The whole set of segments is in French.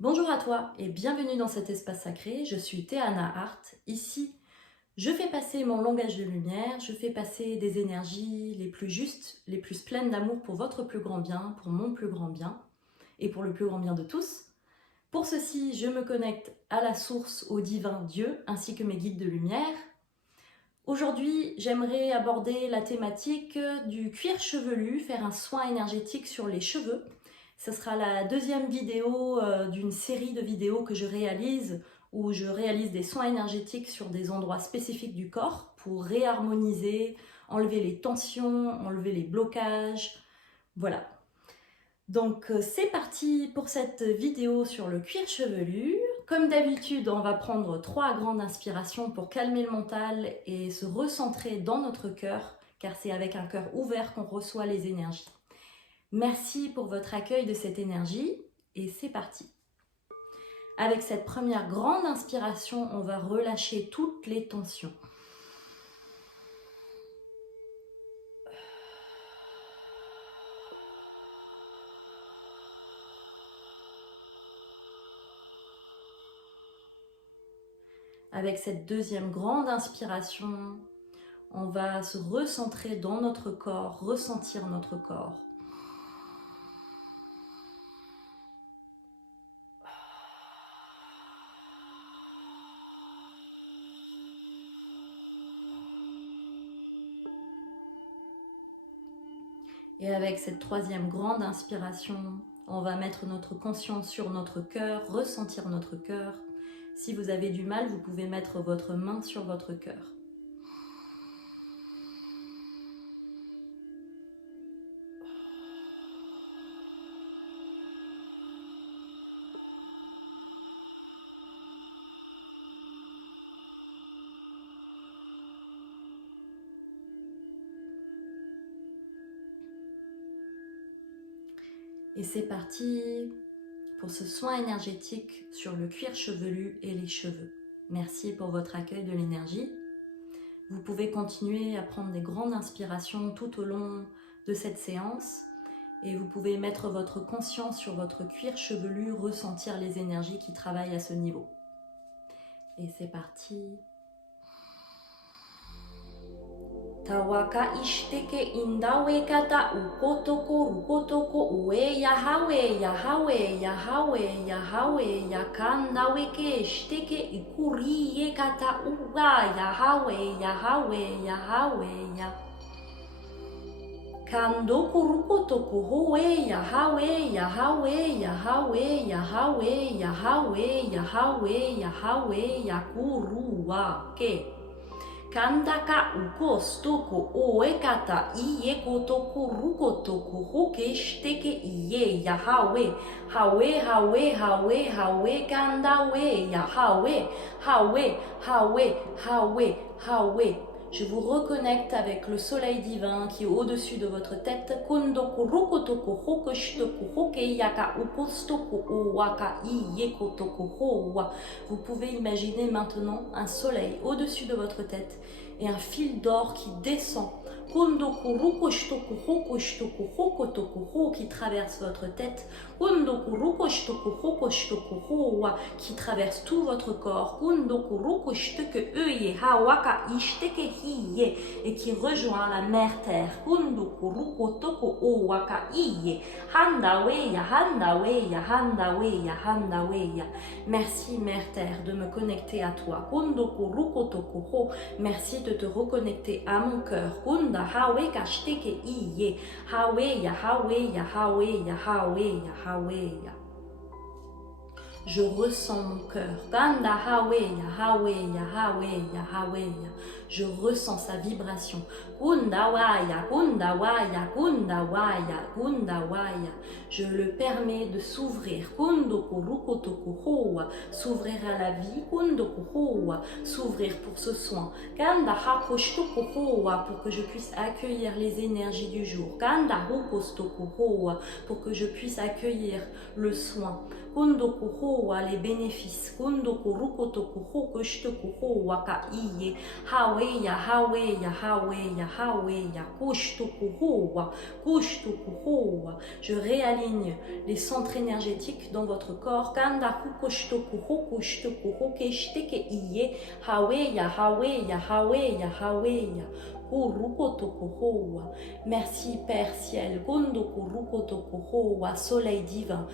Bonjour à toi et bienvenue dans cet espace sacré, je suis Théana Hart. Ici, je fais passer mon langage de lumière, je fais passer des énergies les plus justes, les plus pleines d'amour pour votre plus grand bien, pour mon plus grand bien et pour le plus grand bien de tous. Pour ceci, je me connecte à la source, au divin Dieu, ainsi que mes guides de lumière. Aujourd'hui, j'aimerais aborder la thématique du cuir chevelu, faire un soin énergétique sur les cheveux. Ce sera la deuxième vidéo d'une série de vidéos que je réalise où je réalise des soins énergétiques sur des endroits spécifiques du corps pour réharmoniser, enlever les tensions, enlever les blocages. Voilà. Donc c'est parti pour cette vidéo sur le cuir chevelu. Comme d'habitude, on va prendre 3 grandes inspirations pour calmer le mental et se recentrer dans notre cœur, car c'est avec un cœur ouvert qu'on reçoit les énergies. Merci pour votre accueil de cette énergie et c'est parti. Avec cette première grande inspiration, on va relâcher toutes les tensions. Avec cette deuxième grande inspiration, on va se recentrer dans notre corps, ressentir notre corps. Et avec cette troisième grande inspiration, on va mettre notre conscience sur notre cœur, ressentir notre cœur. Si vous avez du mal, vous pouvez mettre votre main sur votre cœur. Et c'est parti pour ce soin énergétique sur le cuir chevelu et les cheveux. Merci pour votre accueil de l'énergie. Vous pouvez continuer à prendre des grandes inspirations tout au long de cette séance et vous pouvez mettre votre conscience sur votre cuir chevelu, ressentir les énergies qui travaillent à ce niveau. Et c'est parti. Tawaka ishteke indawe kata ukotoko rukotoko ue yahawe yahawe yahawe yahawe yakandawe ke ishteke ikuriye kata uga yahawe yahawe yahawe ya Kandoko rukotoko hoe yahawe yahawe yahawe yahawe yahawe yahawe yahawe yakuruwa ke Kandaka ukostoko oekata iekotoko rukotoko hokeshteke iye yahawe hawe hawe hawe hawe kandawe yahawe hawe hawe hawe hawe. Je vous reconnecte avec le soleil divin qui est au-dessus de votre tête. Kondoko rukotoko hokoshtoko hokeyaka ukostoko owaka iekotoko howa. Vous pouvez imaginer maintenant un soleil au-dessus de votre tête et un fil d'or qui descend. Kondoko rukoshtoko hokoshtoko hokotoko ho qui traverse votre tête. Kondoko rukoshtoko hokoshtoko howa qui traverse tout votre corps. Kondoko rukoshtoko eye hawaka ishteke hiye et qui rejoint la mer terre. Kondoko rukotoko owaka iye handaweya handaweya handaweya handaweya. Merci mer terre de me connecter à toi. Kondoko rukotoko ho. Merci de te reconnecter à mon cœur. Kunda hawe kashteke iye haweya haweya haweya haweya haweya. Je ressens mon cœur. Kanda haweya haweya haweya haweya. Je ressens sa vibration. Kundawaya kundawaya kundawaya kundawaya. Je le permets de s'ouvrir. Kundoko rukotoko howa. S'ouvrir à la vie. Kundoko howa. S'ouvrir pour ce soin. Kanda hakoshtoko howa. Pour que je puisse accueillir les énergies du jour. Kanda hokostoko howa. Pour que je puisse accueillir le soin. Kundoko les bénéfices. Kundoko rukotokuho kushtokuho waka iye. Haweya, haweya, haweya, haweya. Kushtokuho wa, kushtokuho wa. Je réaligne les centres énergétiques dans votre corps. Kanda kushtokuho kushtokuho keshteke iye. Haweya, haweya, haweya, haweya. Merci Père Ciel, Soleil divin,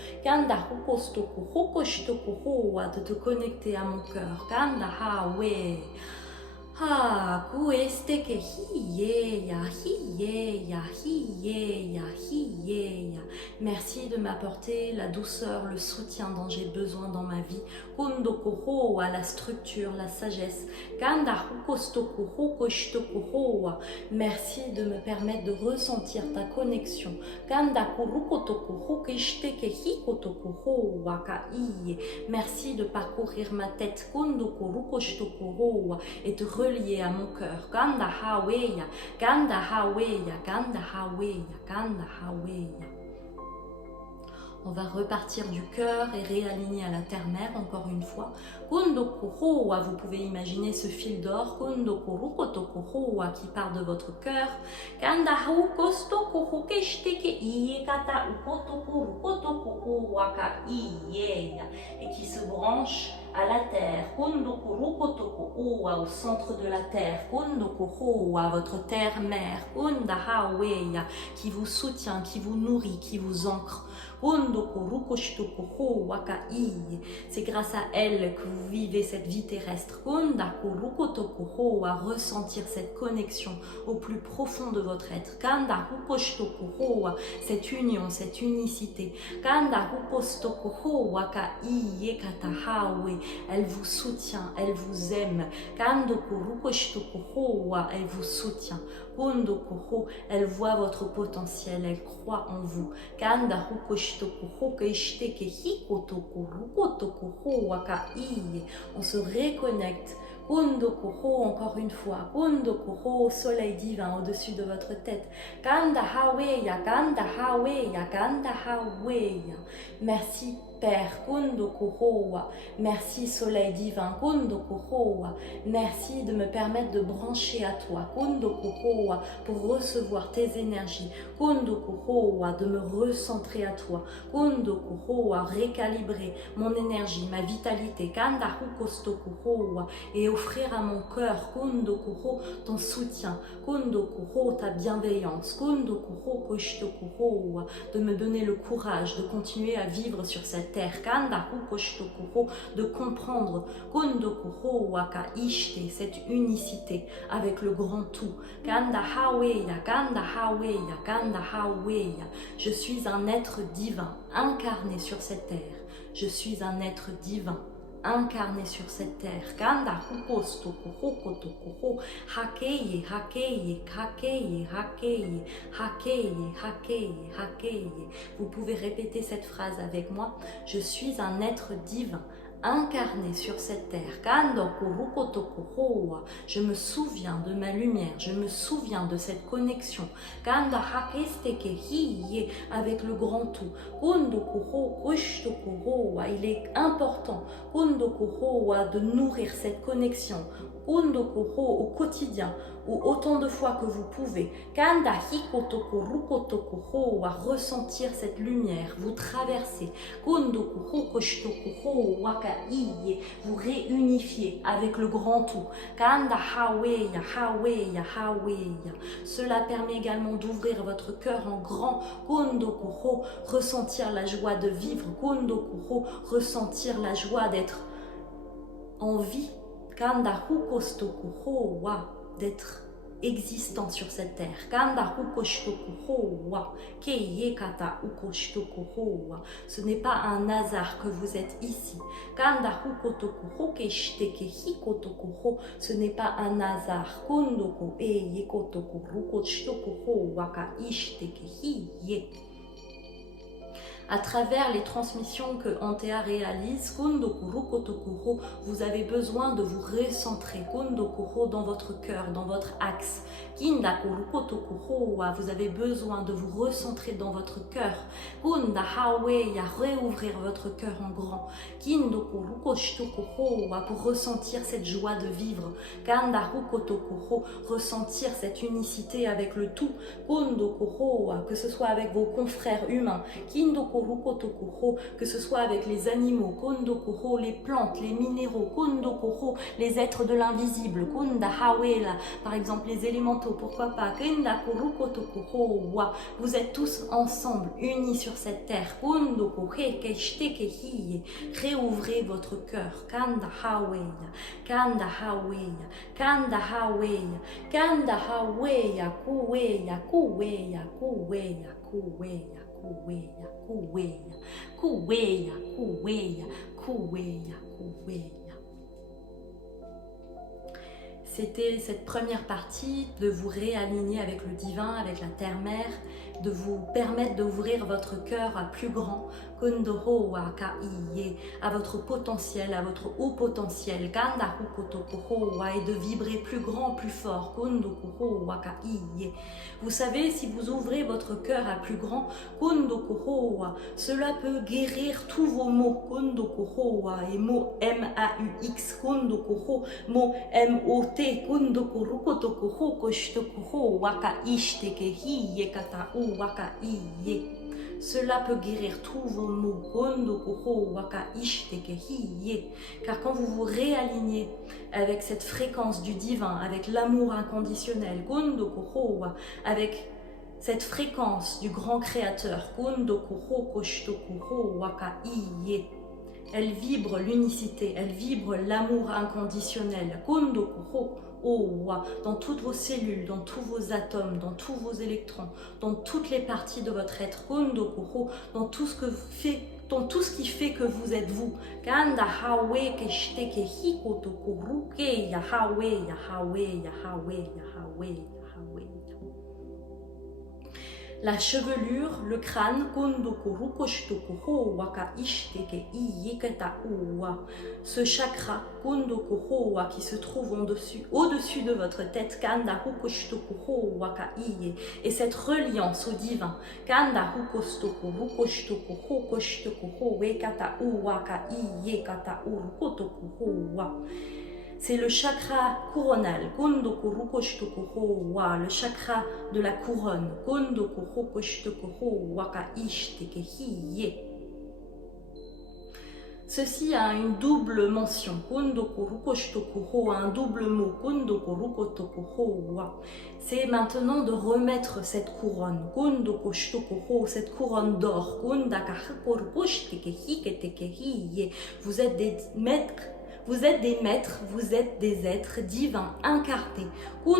de te connecter à mon cœur. Merci de m'apporter la douceur, le soutien dont j'ai besoin dans ma vie. La structure, la sagesse. Merci de me permettre de ressentir ta connexion. Merci de parcourir ma tête et te relier à mon cœur. Ganda Haweya, Ganda Haweya, Ganda Haweya, Ganda Haweya. On va repartir du cœur et réaligner à la terre-mère encore une fois. Kundokuhoa, vous pouvez imaginer ce fil d'or. Kundokurukotokuhoa qui part de votre cœur. Kandahu kostokuhukeshteke iekata ukotokurukotokuhoa ka iyeya. Et qui se branche à la terre. Kundokurukotokuhoa au centre de la terre. Kundokuhoa, votre terre-mère. Kundahaweya qui vous soutient, qui vous nourrit, qui vous ancre. C'est grâce à elle que vous vivez cette vie terrestre. À ressentir cette connexion au plus profond de votre être. Cette union, cette unicité. Elle vous soutient, elle vous aime. Elle vous soutient. Elle voit votre potentiel, elle croit en vous. On se reconnecte. Encore une fois, soleil divin au-dessus de votre tête. Merci Père, merci Soleil divin, merci de me permettre de brancher à toi, pour recevoir tes énergies, de me recentrer à toi, récalibrer mon énergie, ma vitalité, et offrir à mon cœur, ton soutien, ta bienveillance, de me donner le courage de continuer à vivre sur cette terre, de comprendre cette unicité avec le grand tout. Je suis un être divin incarné sur cette terre. Je suis un être divin incarné sur cette terre. Vous pouvez répéter cette phrase avec moi. Je suis un être divin incarné sur cette terre. Je me souviens de ma lumière, je me souviens de cette connexion avec le grand tout. Il est important de nourrir cette connexion au quotidien, ou autant de fois que vous pouvez, ressentir cette lumière, vous traversez, vous réunifiez avec le grand tout. Cela permet également d'ouvrir votre cœur en grand, ressentir la joie de vivre, ressentir la joie d'être en vie, d'être existant sur cette terre. Ce n'est pas un hasard que vous êtes ici. Ce n'est pas un hasard. À travers les transmissions que Antea réalise, vous avez besoin de vous recentrer dans votre cœur, dans votre axe. Vous avez besoin de vous recentrer dans votre cœur. Réouvrir votre cœur en grand. Pour ressentir cette joie de vivre. Ressentir cette unicité avec le tout. Que ce soit avec vos confrères humains. Que ce soit avec les animaux. Les plantes, les minéraux. Les êtres de l'invisible. Par exemple les élémentaux. Pourquoi pas? Vous êtes tous ensemble, unis sur cette terre. Réouvrez votre cœur. Kanda Haweya, Kanda Haweya, Kanda Haweya, Kanda Haweya, Kuweya, Kuweya, Kuweya, Kuweya, Kuweya, Kuweya, Kuweya, Kuweya, Kuweya, Kuweya. C'était cette première partie de vous réaligner avec le divin, avec la terre-mère, de vous permettre d'ouvrir votre cœur à plus grand, à votre potentiel, à votre haut potentiel, et de vibrer plus grand, plus fort. Vous savez, si vous ouvrez votre cœur à plus grand, cela peut guérir tous vos maux. Et mots M-A-U-X, mots M-O-T, cela peut guérir tous vos maux. Car quand vous vous réalignez avec cette fréquence du divin, avec l'amour inconditionnel, avec cette fréquence du grand créateur, elle vibre l'unicité, elle vibre l'amour inconditionnel. Dans toutes vos cellules, dans tous vos atomes, dans tous vos électrons, dans toutes les parties de votre être, dans tout ce qui fait que vous êtes vous. La chevelure, le crâne, ce chakra qui se trouve au-dessus de votre tête, et cette reliance au divin, c'est le chakra couronal, le chakra de la couronne. Ceci a une double mention, un double mot. C'est maintenant de remettre cette couronne, cette couronne d'or. Vous êtes des maîtres. Vous êtes des maîtres, vous êtes des êtres divins incarnés. Vous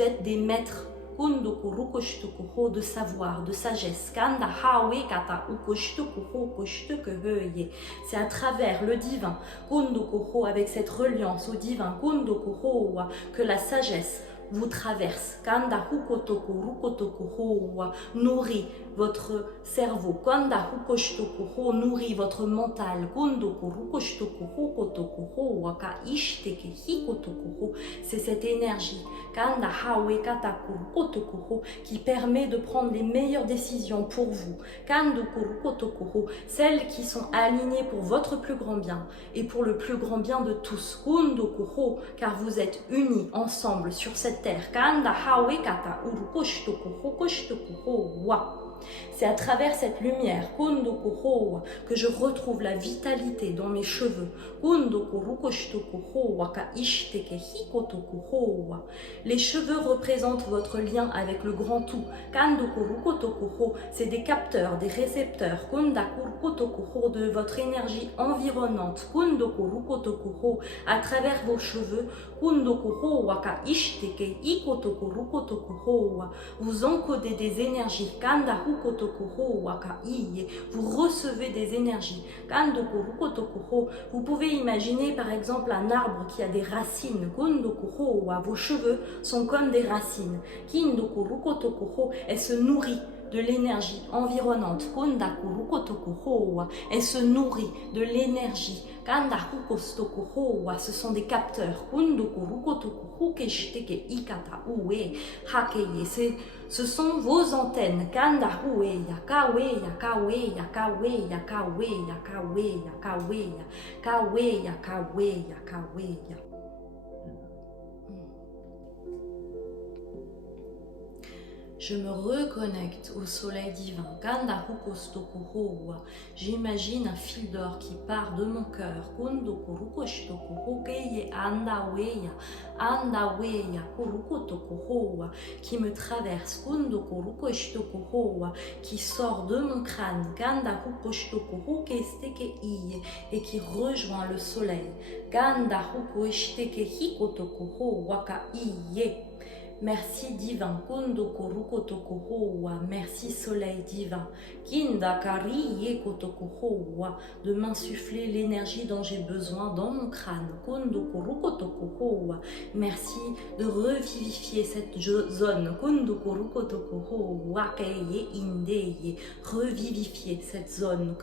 êtes des maîtres de savoir, de sagesse. C'est à travers le divin, avec cette reliance au divin, que la sagesse vous traverse. Nourrit votre cerveau. Nourrit votre mental. C'est cette énergie qui permet de prendre les meilleures décisions pour vous. Celles qui sont alignées pour votre plus grand bien et pour le plus grand bien de tous. Car vous êtes unis ensemble sur cette terre. C'est à travers cette lumière que je retrouve la vitalité dans mes cheveux. Les cheveux représentent votre lien avec le grand tout. C'est des capteurs, des récepteurs de votre énergie environnante. À travers vos cheveux, vous encodez des énergies Vous recevez des énergies. Vous pouvez imaginer par exemple un arbre qui a des racines. Vos cheveux sont comme des racines. Elle se nourrit de l'énergie environnante. Elle se nourrit de l'énergie. Ce sont des capteurs. Ce sont vos antennes. Je me reconnecte au soleil divin. J'imagine un fil d'or qui part de mon cœur. Qui me traverse. Qui sort de mon crâne. Et qui rejoint le soleil. Merci divin, merci soleil divin, de m'insuffler l'énergie dont j'ai besoin dans mon crâne. Merci de revivifier cette zone. Revivifier cette zone.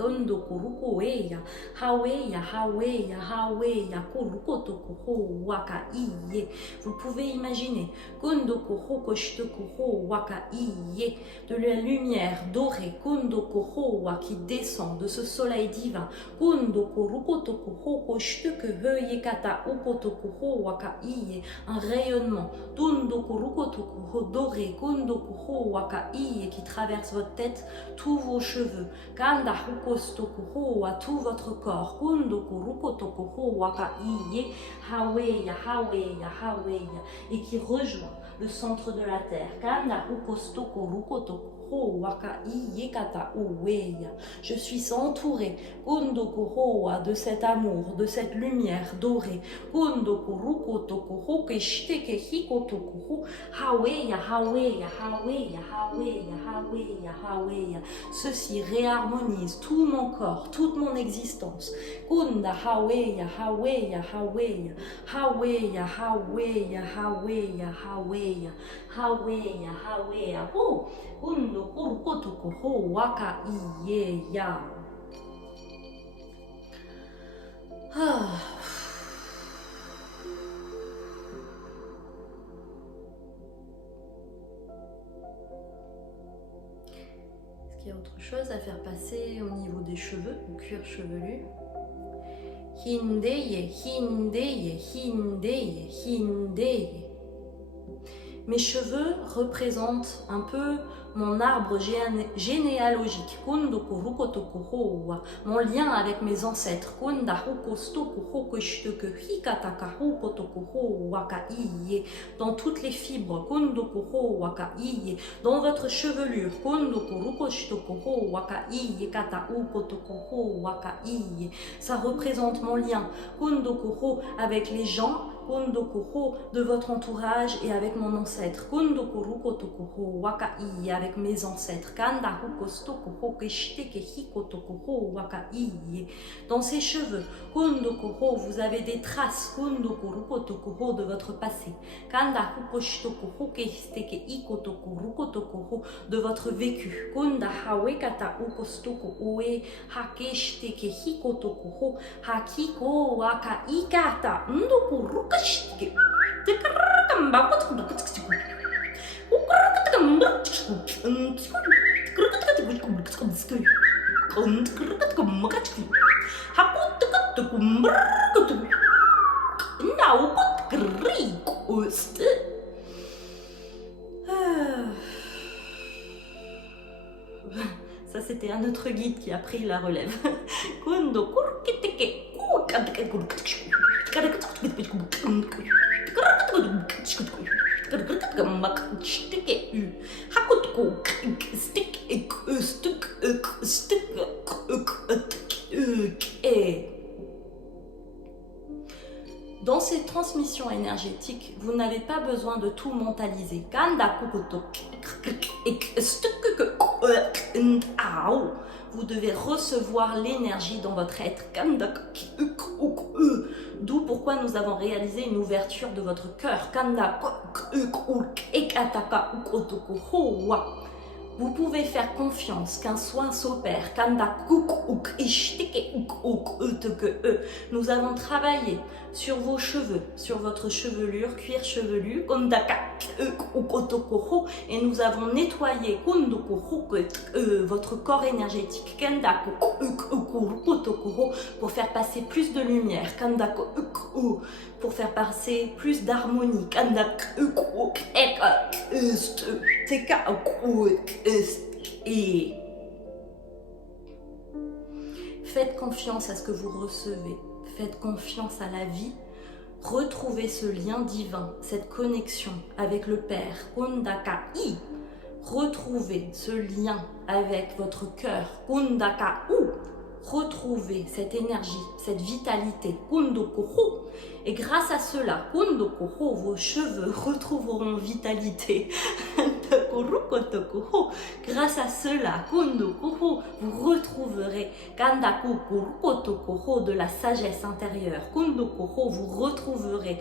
Vous pouvez imaginer de la lumière dorée qui descend de ce soleil divin. Un rayonnement doré qui traverse votre tête, tous vos cheveux, tout votre corps, et qui rejoint le centre de la terre. Je suis entourée de cet amour, de cette lumière dorée. Ceci réharmonise tout mon corps, toute mon existence. Est-ce qu'il y a autre chose à faire passer au niveau des cheveux, au cuir chevelu? Hindeye, hindeye, hindeye, hindeye. Mes cheveux représentent un peu mon arbre généalogique, mon lien avec mes ancêtres. Dans toutes les fibres, dans votre chevelure, ça représente mon lien avec les gens de votre entourage et avec mon ancêtre, avec mes ancêtres. Dans ces cheveux, vous avez des traces de votre passé, de votre vécu. Ça, c'était un autre guide qui a pris la relève. Dans ces transmissions énergétiques, vous n'avez pas besoin de tout mentaliser. Vous devez recevoir l'énergie dans votre être. D'où pourquoi nous avons réalisé une ouverture de votre cœur. Vous pouvez faire confiance qu'un soin s'opère. Nous allons travailler sur vos cheveux, sur votre chevelure, cuir chevelu, et nous avons nettoyé votre corps énergétique pour faire passer plus de lumière, pour faire passer plus d'harmonie. Et faites confiance à ce que vous recevez, faites confiance à la vie, retrouvez ce lien divin, cette connexion avec le Père, retrouvez ce lien avec votre cœur, retrouvez cette énergie, cette vitalité, et grâce à cela, vos cheveux retrouveront vitalité. Grâce à cela, vous retrouverez de la sagesse intérieure. Vous retrouverez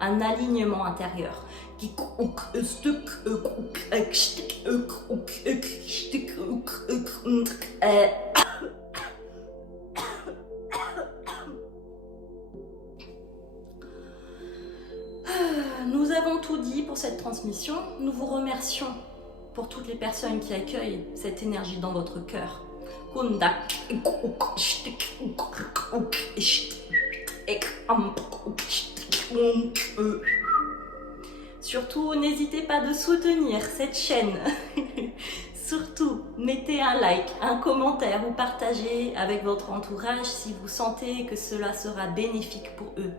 un alignement intérieur. Nous avons tout dit pour cette transmission. Nous vous remercions pour toutes les personnes qui accueillent cette énergie dans votre cœur. Surtout, n'hésitez pas de soutenir cette chaîne. Surtout, mettez un like, un commentaire ou partagez avec votre entourage si vous sentez que cela sera bénéfique pour eux.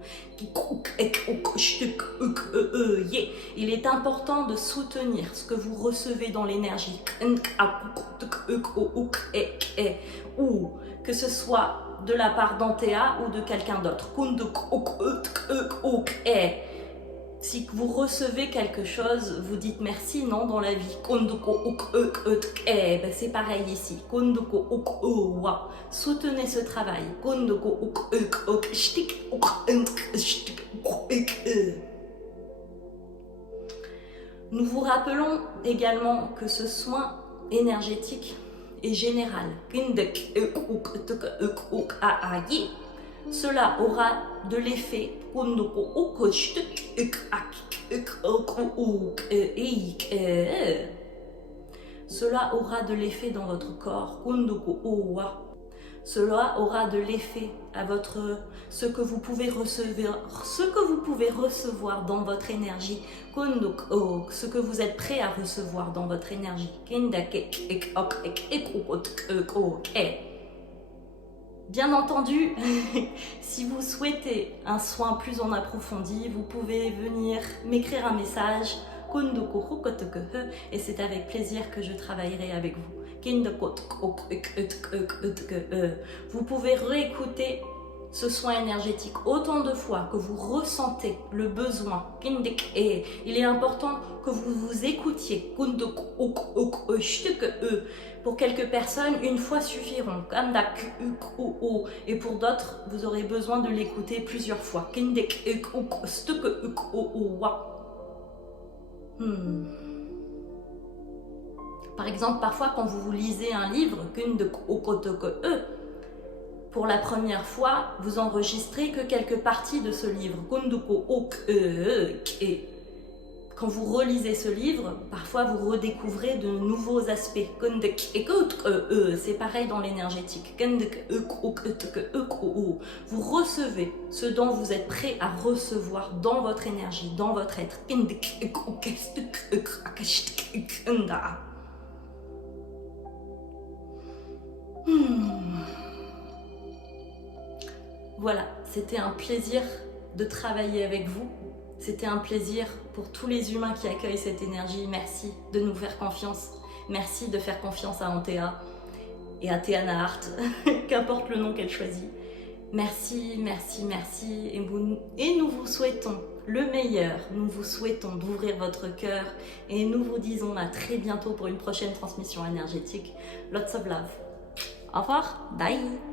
Il est important de soutenir ce que vous recevez dans l'énergie. Ou que ce soit de la part d'Antea ou de quelqu'un d'autre. Si vous recevez quelque chose, vous dites merci, non, dans la vie. C'est pareil ici. Soutenez ce travail. Nous vous rappelons également que ce soin énergétique est général. Cela aura de l'effet. Cela aura de l'effet dans votre corps. Cela aura de l'effet à ce que vous pouvez recevoir dans votre énergie, ce que vous êtes prêt à recevoir dans votre énergie. Bien entendu, si vous souhaitez un soin plus en approfondi, vous pouvez venir m'écrire un message et c'est avec plaisir que je travaillerai avec vous. Vous pouvez réécouter ce soin énergétique autant de fois que vous ressentez le besoin. Et il est important que vous vous écoutiez. Pour quelques personnes, une fois suffiront. Et pour d'autres, vous aurez besoin de l'écouter plusieurs fois. Par exemple, parfois quand vous lisez un livre, pour la première fois, vous enregistrez que quelques parties de ce livre. Quand vous relisez ce livre, parfois vous redécouvrez de nouveaux aspects. C'est pareil dans l'énergétique. Vous recevez ce dont vous êtes prêt à recevoir dans votre énergie, dans votre être. Voilà, c'était un plaisir de travailler avec vous. C'était un plaisir pour tous les humains qui accueillent cette énergie. Merci de nous faire confiance. Merci de faire confiance à Antea et à Théana Hart, qu'importe le nom qu'elle choisit. Merci, merci, merci. Et nous vous souhaitons le meilleur. Nous vous souhaitons d'ouvrir votre cœur. Et nous vous disons à très bientôt pour une prochaine transmission énergétique. Lots of love. Au revoir. Bye.